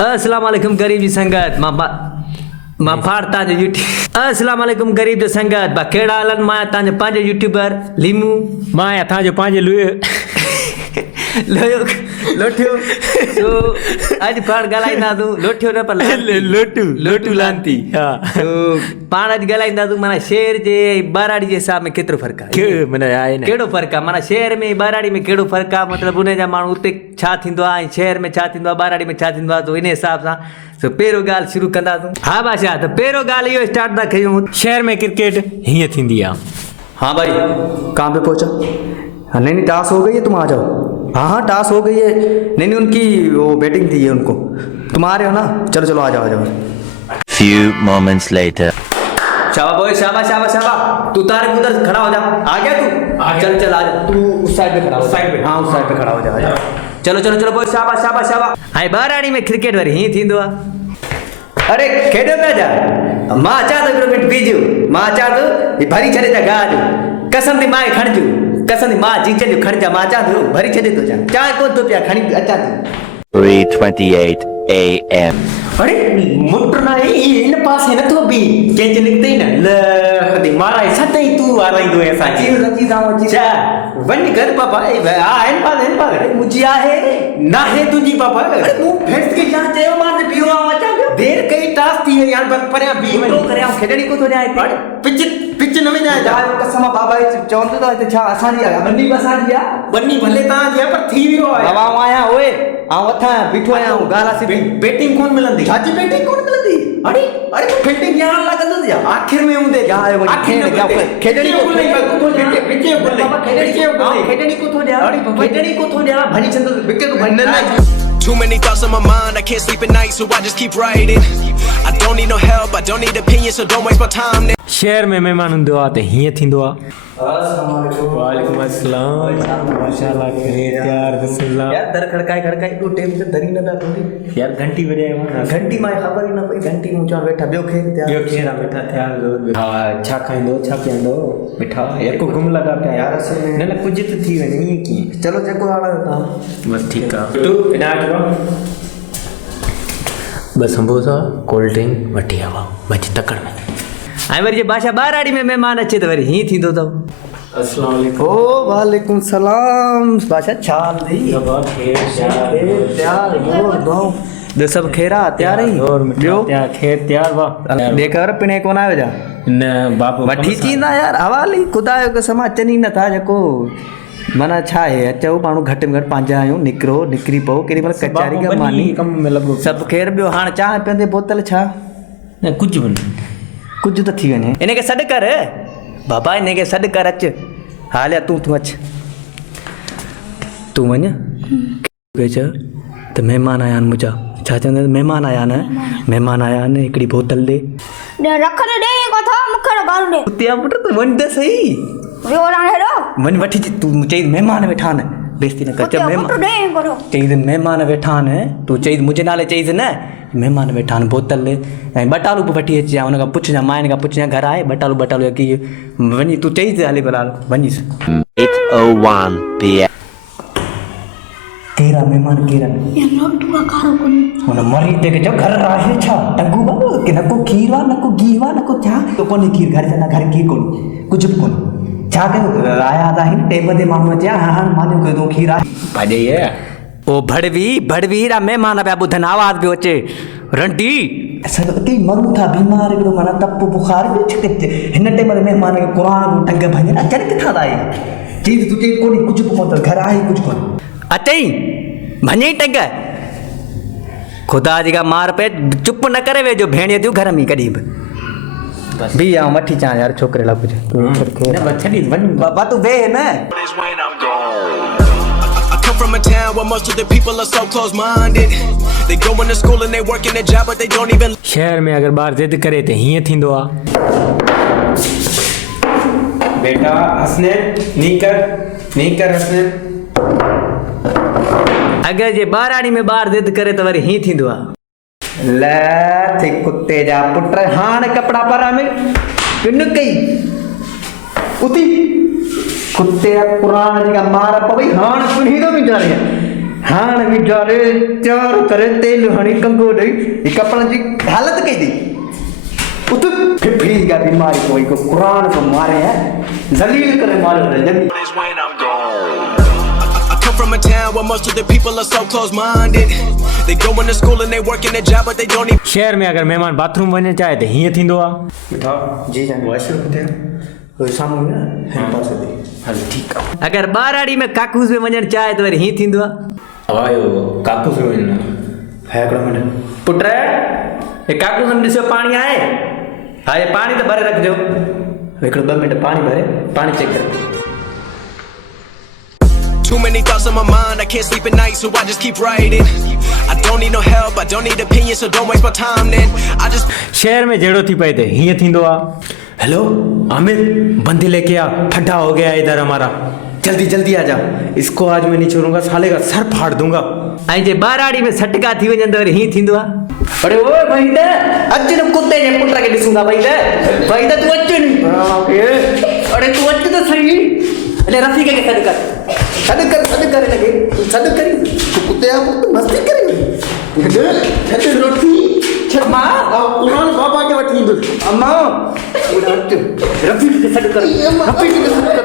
अस्सलाम वालेकुम गरीब जी संगत मां फाड़ता जो यूट्यूब अस्सलाम वालेकुम गरीब जो संगत बा केड़ा हलन मां तांजो पांजो यूट्यूबर लीमू मां था जो पांजे लुयो लोयो लोठियो सो आज पाण गलाइंदा तू लोठियो न पर लोटू लांती हां तो पाण आज गलाइंदा तू माना शेर जे बाराड़ी जे हिसाब में केतिरो फर्क आहे के मने आए न केड़ो फर्क आहे माना शहर में बाराड़ी में केड़ो फर्क आहे मतलब उन जा माण्हू उते छा थींदो आहे ऐं शहर में छा थींदो आहे बाराड़ी में छा थींदो आहे तो इन हिसाब सां तो पहिरियों ॻाल्हि शुरू कंदा तूं हा बादशाह त पहिरियों ॻाल्हि इहो स्टार्ट था कयूं शहर में क्रिकेट हिय थींदी आ। हाँ भाई कहाँ पे पहुंचा? हाँ नहीं टास हो गई है, तुम आ जाओ। हाँ टास हो गई है। नहीं उनकी वो बैटिंग थी है उनको, तुम आ रहे हो ना? चलो चलो आ जाओ। Few moments later. शाबाश बॉय शाबाश तू तारे उधर खड़ा हो जा। आ गया तू? चल चल आ जा। तू उस साइड पे खड़ा हो। साइड पे? हाँ उस साइड पे खड़ा हो जा। चलो बॉय शाबाश। हाय बाराड़ी में क्रिकेट वरी ही थींदो आहे। अरे खेॾो पिया जा मां अचां थो हिकिड़ो मिंट बीजो मां अचां थो भरी छॾे जा ॻाल्हि कसम थी मां खणिजो कसम थी मां जीचे जो खणिजा मां अचां थो भरी छॾे थो जा चांहि कोन थो पिया खणी अचां थो 3:28 a.m. अरे मोटर ना इन पासे न तो भी केंच निकते न ल खदी मारा सतई तू आराइंदो है साची रची जाओ चा वन कर पापा आ इन पास अरे मुझी आहे ना है तुझी पापा अरे तू फेस के जा चयो मां ने बीहो आ अचां पियो देर कई टास थी है यार बस परया बी में तो करे खेॾणी को थो जाए पिच न में जाए जा कसम बाबा चवंदो त हिते छा असांजी आहे बन्नी असांजी आहे बन्नी भले ता जे पर थी वियो है बाबा आया ओए आ वथा बीठो आया हूं गाला से बैटिंग कौन मिलंदी छाजी बैटिंग कोन मिलंदी अरे तू फील्डिंग यार लगंदो या आखिर में हूंदे क्या है वो खेडणी को नहीं को पिचे बोले खेडणी को थो जा खेडणी को थो जा भनी चंद विकेट को भनी ना Too many thoughts on my mind, I can't sleep at night, so I just keep writing. I don't need no help, I don't need opinions, so don't waste my time. शहर में मेहमान हूंदो आहे त हीअं थींदो आहे। वालेकुम अस्सलाम माशाल्लाह यार बिस्मिल्लाह यार दर खड़काए तो टेम से दरी न थोड़ी यार घंटी बजाए घंटी मां खबर ही न पई घंटी ऊंचा बैठा बियो खेर त्या यो खेरा बैठा थिया हां छा खाइंदो छा पियंदो बैठा यार को गुम लगा पिया यार असल में न कुछ त थी वने ये की चलो जेको आवे बस ठीक है तू बिना जो बस समोसा कोल्ड ड्रिंक वठी आवा बच तकड़ में आई वरी जे बादशाह बाराड़ी में मेहमान अचे त वरी ही थींदो तव अस्सलाम वालेकुम ओ वालेकुम सलाम बादशाह छाल दी त्यार दो सब खेरा त्यार ही और मिठो त्यार खेर त्यार वाह देखर पिने कोन आवे जा न बाप वठी चींदा यार हवाली खुदा जो कसम अचनी न था जको माना छा है अचो माण्हू घटि में घटि पंहिंजा आहियूं निकिरी पओ केॾी महिल कचारी का मानी कम में लॻो सभु ख़ैर ॿियो हाणे चांहि पीअंदे बोतल छा न कुझु बि कुझु त थी वञे इनखे सॾु कर बाबा इनखे सॾु कर अचु हालिया तूं अचु तूं वञ चओ त महिमान आया आहिनि मुंहिंजा छा चवंदा महिमान आया आहिनि हिकिड़ी बोतल ॾे रखण ॾे कथा मूंखे ॻाल्हि ॾे उते पुट तूं वञ त सही वियो राणे हेॾो वञ वठी तूं चई महिमान वेठा आहिनि बेइज़ती न कर चई महिमान वेठा आहिनि तूं चई मुंहिंजे नाले चईसि न महिमान वेठा आहिनि बोतल ऐं बटालू बि वठी अचिजांइ हुन खां पुछजांइ माइन खां पुछजांइ घर आहे बटालू की वञी तूं चईसि हले भला वञीसि 8:01 p.m. केरा महिमान केरा हुन मरी ते के घर आहे छा टंगू बाबू कि न को खीर वा न को घी वा न को छा तो कोन खीर घर जा घर खीर कोन कुझु बि कोन छा कयो आया था हिन टेम ते माण्हू अचे हां मानियो कयो तो खीर आहे भाॼी है ओ भड़वी रा महिमान पिया ॿुधनि आवाज़ पियो अचे रंडी असां कई मरूं था बीमार हिकिड़ो माना तप बुखार हिन टाइम ते महिमान खे क़ुरान टंग भञनि अचनि किथां था चई तूं चई कोन्हे कुझु बि कोन घर आहे कुझु कोन अचई भञई टंग ख़ुदा जी का मार पे चुप न करे वेझो भेणियो थियूं घर में कॾहिं बि बी आऊं वठी अचां यार छोकिरे लाइ कुझु न छॾी वञ बाबा तूं वेह न From a town where most of the people are so close-minded. They go into school and they work in a job, but they don't even. शहर में अगर ॿार ज़िद करे त हीअं थींदो आहे बेटा हसनैन नी कर हसनैन अगर जे बाराड़ी में ॿार ज़िद करे त वरी हीअं थींदो आहे ल थे कुत्ते जा पुट हाणे कपिड़ा पर में किन कई उती कुत्ते क़ुरान जी का मार पई हाणे सुनी तो बि डरे हाणे वीचारे तयार करे तेल हणी कंगो ॾेई ही कपड़न जी हालत कई दी उत फिफड़ी का बीमारी कोई को कुरान को मारे है जलील करे मारे जलील is when I'm gone. I come from a town where most of the people are so close-minded. They go into school and they work in a job, but they don't even. शहर में अगर महिमान bathroom वञणु चाहे त हीअं थींदो आहे। बेटा जी जान वॉइस किथे कोई सामने ना है पास दे हल ठीक है अगर ॿाराड़ी में काकूस में वञणु चाहे त वरी हीअं थींदो आहे। आयो काकू से वञणु है हिकिड़ो मिनट पुट हे काकूस में ॾिसो पाणी आहे हा ये पाणी त भरे रखिजो हिकिड़ो 2 मिनट पानी भरे पानी चेक कर Too many thoughts on my mind, I can't sleep at night, so I just keep writing. I don't need no help, I don't need opinions, so don't waste my time then. I just. शहर में जहिड़ो थी पए त हीअं थींदो आहे। Hello Aamir बंदी लेके आ ठड्डा हो गया इधर हमारा जल्दी जल्दी आ जा इसको आज मैं नहीं छोड़ूंगा साले का सर फाड़ दूंगा ऐं जे ॿाराड़ी में सटका थी वञनि त वरी हीअं थींदो आहे। अरे ओए भाई दे अज न कुत्ते जे पुट के ॾिसूंगा भाई दे तू अच नहीं अरे तू अच तो सही अरे रफीक के सद कर लगे सद करी तू कुत्ते आ मस्ती करी छत रोटी छमा कुरान बाबा के वठी इंदु अम्मा रफीक के सद कर रफीक के सद कर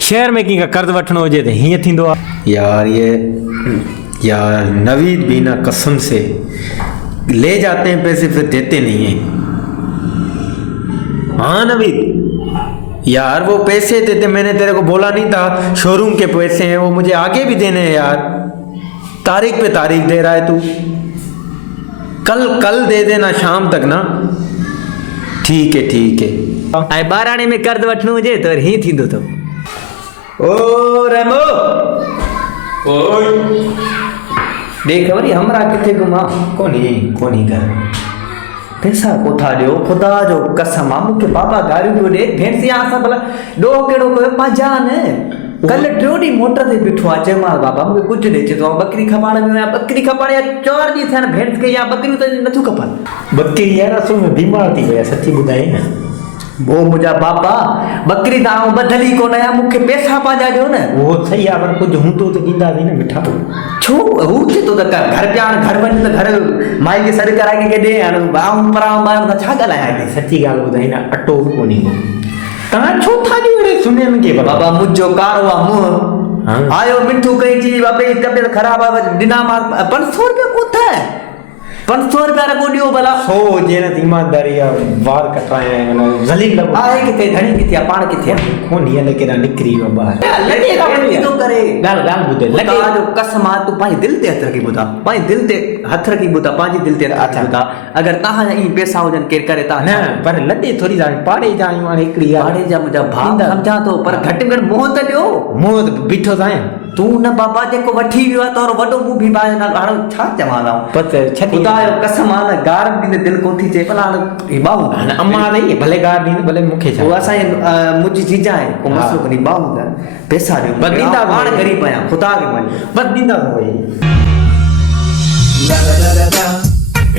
शहर में कंहिंखां कर्ज़ वठिणो हुजे त हीअं थींदो आहे। यार नवीद भी ना कसम से ले जाते हैं पैसे फिर देते नहीं हैं। हाँ नवीद यार वो पैसे देते मैंने तेरे को बोला नहीं था शोरूम के पैसे हैं वो मुझे आगे भी देने हैं यार तारीख पे तारीख दे रहा है तू कल दे देना शाम तक ना ठीक है ऐं ॿाराड़ी में कर्ज़ वठिणो हुजे त वरी हीअं थींदो अथव। ओ रेमो ओए देख वरी हमरा किथे घुमा कोनी कर पैसा कोठा ॾियो ख़ुदा जो कसम आहे मूंखे बाबा गारियूं पियो ॾे भेण सिया असां भला ॾोह कहिड़ो कयो पंहिंजा न कल टियों ॾींहुं मोटर ते बीठो आहे चयोमांसि बाबा मूंखे कुझु ॾे चए थो बकरी खपाइण में बकरी खपाइण या 4 ॾींहं थियनि भेण खे या बकरियूं त नथियूं खपनि बकरी यार असुल में बीमार थी वई सच्ची ॿुधाए न वो मुंहिंजा बाबा बकरी त आऊं ॿधल ई कोन आहियां मूंखे पैसा पंहिंजा ॾियो न उहो सही आहे पर कुझु हूंदो त ॾींदासीं न मिठा छो हू चए थो त घर ॼाण घर वञ त घर माई खे सॾु कराए के ॾे हाणे आऊं पराऊं ॿाहिरि छा ॻाल्हायां हिते सच्ची ॻाल्हि ॿुधाई न अटो बि कोन ईंदो तव्हां छो था ॾियो अहिड़े सुञनि खे बाबा मुंहिंजो कारो आहे मुंहुं आयो मिठू कई चई बाबे जी तबियत ख़राब आहे ॾिना मां 500 रुपया कोठा 500 रुपया रखो ॾियो भला सो जीअं ईमानदारी आहे वार कटाया आहिनि ज़लील लॻो आहे किथे धणी किथे आहे पाण किथे आहे कोन हीअं केॾा निकिरी वियो ॿाहिरि थो करे ॻाल्हि ॿुधे लॻे ख़ुदा जो कसम आहे तूं पंहिंजे दिलि ते हथ रखी ॿुधा पंहिंजे दिलि ते हथ रखी ॿुधा पंहिंजे दिलि ते हथ ॿुधा अगरि तव्हांजा ईअं पैसा हुजनि केरु करे न पर लॾे थोरी पाड़े जा आहियूं हाणे हिकिड़ी पाड़े जा मुंहिंजा भाउ सम्झां थो पर घटि में घटि मोह त ॾियो मूं त बीठो त आहियां तूं न बाबा जेको वठी वियो आहे तोरो वॾो मुंहुं बि पाए हाणे छा चवां पर ख़ुदा जो कसम आहे न गार ॾींदे दिलि कोन थी चए भला हाणे बाबू हाणे अम्मा रही भले गार ॾींदी भले मूंखे छा उहा असांजी मुंहिंजी जीजा आहे को मसलो कोन्हे बाबू पैसा ॾियो बस ॾींदा पाण ग़रीब आहियां ख़ुदा खे मञ बस ॾींदा भई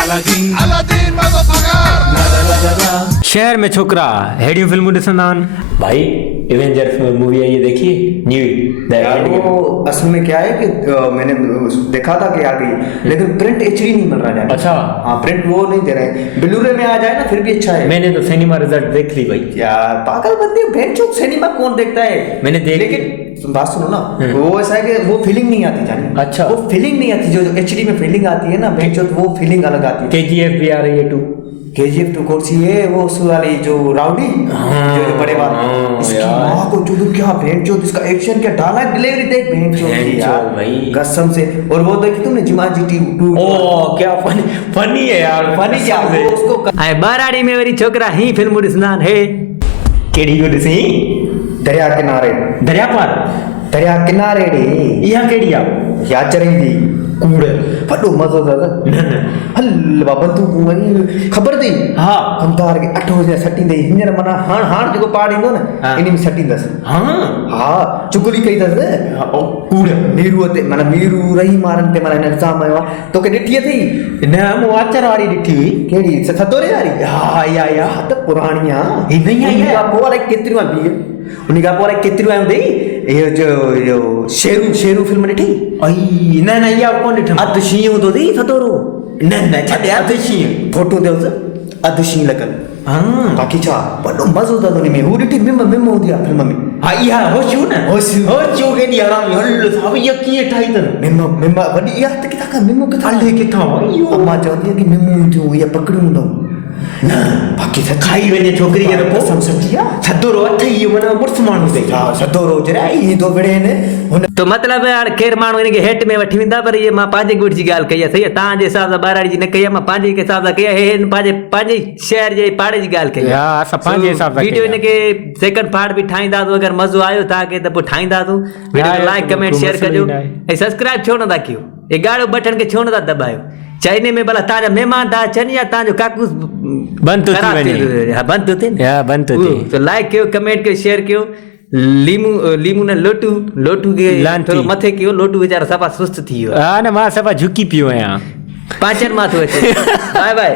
अलादीन शहर में छोकरा हेड़ियूं फिल्मूं ॾिसंदा आहिनि भाई एवेंजर मूवी आई है देखिए न्यू यार वो असल में क्या है कि मैंने देखा था कि आ गई लेकिन प्रिंट एचडी नहीं मिल रहा है अच्छा हाँ प्रिंट वो नहीं दे रहे ब्लूरे में आ जाए ना फिर भी अच्छा है मैंने तो सिनेमा रिजल्ट देख ली भाई यार पागल बंदे भेड़ चौक सिनेमा कौन देखता है मैंने देख लेकिन बात सुनो ना वो ऐसा है कि वो फीलिंग नहीं आती जानी अच्छा वो फीलिंग नहीं आती जो एचडी में फीलिंग आती है ना भेड़ चौक वो फीलिंग अलग आती है केजीएफ भी आ रही है 2 केजीएफ 2 कौन सी है वो उस वाली जो राउडी जो बड़े वाला इसकी माँ को जो क्या भेड़ चौक इसका एक्शन क्या डाला है डिलीवरी देख भेड़ चौक यार भाई कसम से और वो देखी तुमने जिमा जीटी 2 ओ क्या फनी है यार फनी क्या वो उसको ऐं ॿाराड़ी में वरी छोकिरा ही फिल्मूं ॾिसंदा आहिनि हे केड़ी को ॾिसी दरिया किनारे दरिया पार दरिया किनारे रे इहा केड़ी आहे या चरंदी कूड़ वॾो मज़ो दादा हल बाबा तूं वरी ख़बर अथई हा कमदार खे 8 बजे सटींदे हींअर माना हाण जेको पाड़ ईंदो न हा। इन में सटींदसि हाँ हा चुगली कई अथसि कूड़ मीरू ते माना मीरू रही मारनि ते माना हिन इल्ज़ाम आयो आहे तोखे ॾिठी अथई न मूं आचर वारी ॾिठी हुई कहिड़ी सतोरे वारी हा या हा त पुराणी आहे ही नई आई उन आहे। खां पोइ अलाए केतिरियूं आहे बीह उन खां पोइ अलाए केतिरियूं आयूं अथई इहो जो इहो शेरू फिल्म ॾिठी आई न इहा कोन ॾिठमि अधु शींहुं हूंदो अथई सतोरो न छॾे अधु शींहुं फोटो ॾियोसि अधु शींहुं लॻल हाँ बाक़ी छा वॾो मज़ो अथसि उन में हू ॾिठी मिम हूंदी आहे फिल्म में हा इहा होशियूं न होशियूं। होशियूं केॾी हरामी हल साहब इहा कीअं ठाही अथनि मिम वॾी इहा त किथां खां मिमूं किथां हले किथां इहो अम्मा चवंदी आहे की मिमूं हूंदियूं इहा पकड़ियूं हूंदऊं न बाक़ी सच्ची खाई वञे छोकिरी खे त कसम पोइ सच्ची आहे थधो अथ इहो माना मुड़ुसु माण्हू अथई हा सदोरो जराई ईंदो विड़ेन हुन तो मतिलबु हाणे केरु माण्हू हिनखे हेठि में वठी वेंदा पर इहे मां पंहिंजे गुड़ जी ॻाल्हि कई आहे सही आहे तव्हांजे हिसाब सां ॿारहाड़ी जी न कई आहे मां पंहिंजे हिसाब सां कई आहे हे पंहिंजे शहर जे पाड़े जी ॻाल्हि कई हा, असां पंहिंजे हिसाब सां वीडियो कई आहे। हिनखे सेकंड पार्ट बि ठाहींदासूं अगरि मज़ो आयो तव्हांखे त पोइ ठाहींदासूं वीडियो हा, लाइक यार, कमेंट कोई शेयर मसइलो कजो ई न आहे। ऐं सब्सक्राइब छो नथा कयो हे ॻाढ़ो बटन खे छो नथा दॿायो चाइने में भला तव्हांजा महिमान था अचनि या तव्हांजो काकूस बंदि थो थी ख़राबु वञे। थिए हा बंदि थो थिए न हा, बंदि थो थिए। तो लाइक कयो कमेंट कयो शेयर कयो लीमू न लोटू खे लांती। थोरो मथे कयो लोटू वीचारो सफ़ा सुस्त थी वियो हा न मां सफ़ा झुकी पियो आहियां पांचनि मां थो अचे बाय बाय